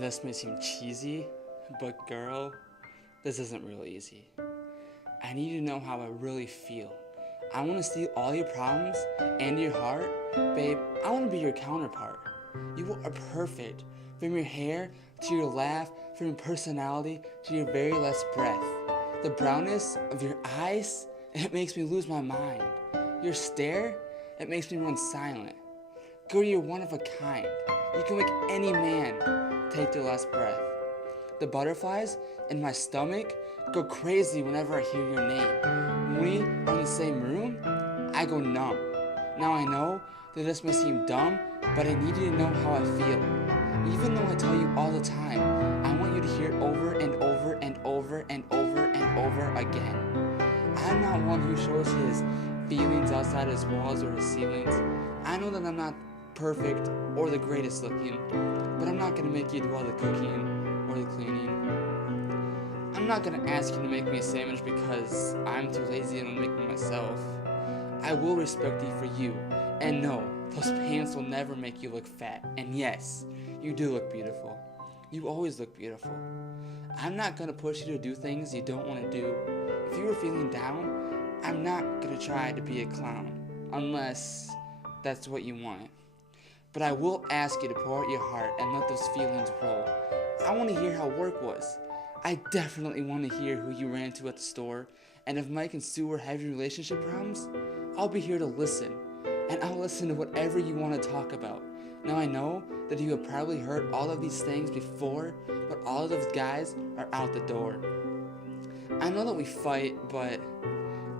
this may seem cheesy, but girl, this isn't really easy. I need you to know how I really feel. I want to see all your problems and your heart. Babe, I want to be your counterpart. You are perfect. From your hair to your laugh, from your personality to your very last breath. The brownness of your eyes, it makes me lose my mind. Your stare, it makes me run silent. Girl, you're one of a kind. You can make any man take their last breath. The butterflies in my stomach go crazy whenever I hear your name. When we are in the same room, I go numb. Now I know that this may seem dumb, but I need you to know how I feel. Even though I tell you all the time, I want you to hear it over and over and over and over and over again. I'm not one who shows his feelings outside his walls or his ceilings. I know that I'm not perfect or the greatest looking, but I'm not going to make you do all the cooking or the cleaning. I'm not going to ask you to make me a sandwich because I'm too lazy to make it myself. I will respect you for you, and no, those pants will never make you look fat. And yes, you do look beautiful. You always look beautiful. I'm not going to push you to do things you don't want to do. If you were feeling down, I'm not going to try to be a clown, unless that's what you want. But I will ask you to pour out your heart and let those feelings roll. I want to hear how work was. I definitely want to hear who you ran to at the store. And if Mike and Sue are having relationship problems, I'll be here to listen. And I'll listen to whatever you want to talk about. Now I know that you have probably heard all of these things before, but all of those guys are out the door. I know that we fight, but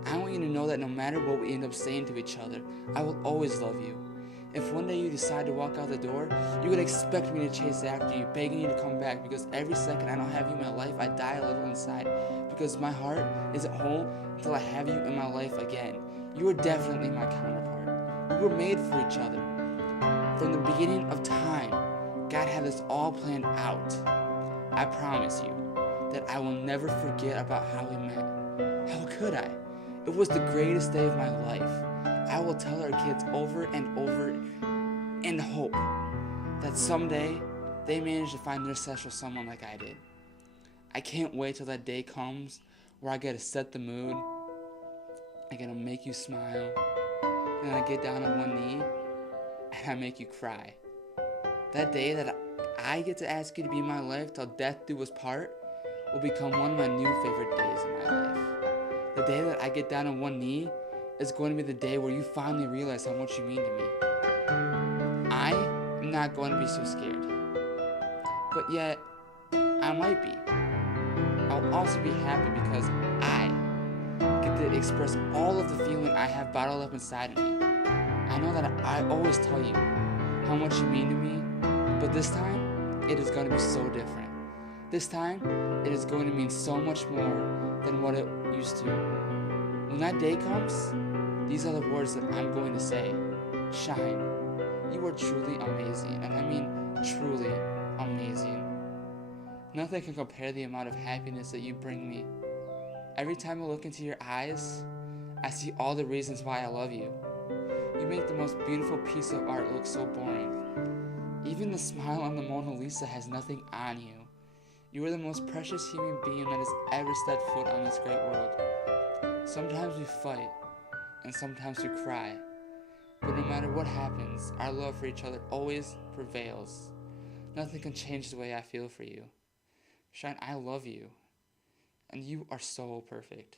I want you to know that no matter what we end up saying to each other, I will always love you. If one day you decide to walk out the door, you would expect me to chase after you, begging you to come back, because every second I don't have you in my life, I die a little inside, because my heart isn't whole until I have you in my life again. You are definitely my counterpart. We were made for each other. From the beginning of time, God had this all planned out. I promise you that I will never forget about how we met. How could I? It was the greatest day of my life. I will tell our kids over and over and hope that someday they manage to find their special someone like I did. I can't wait till that day comes where I get to set the mood, I get to make you smile, and I get down on one knee and I make you cry. That day that I get to ask you to be in my life till death do us part will become one of my new favorite days in my life. The day that I get down on one knee is going to be the day where you finally realize how much you mean to me. I am not going to be so scared. But yet, I might be. I'll also be happy because I get to express all of the feeling I have bottled up inside of me. I know that I always tell you how much you mean to me, but this time, it is going to be so different. This time, it is going to mean so much more than what it used to. When that day comes, these are the words that I'm going to say. Shine. You are truly amazing, and I mean truly amazing. Nothing can compare the amount of happiness that you bring me. Every time I look into your eyes, I see all the reasons why I love you. You make the most beautiful piece of art look so boring. Even the smile on the Mona Lisa has nothing on you. You are the most precious human being that has ever stepped foot on this great world. Sometimes we fight, and sometimes we cry. But no matter what happens, our love for each other always prevails. Nothing can change the way I feel for you. Shine, I love you. And you are so perfect.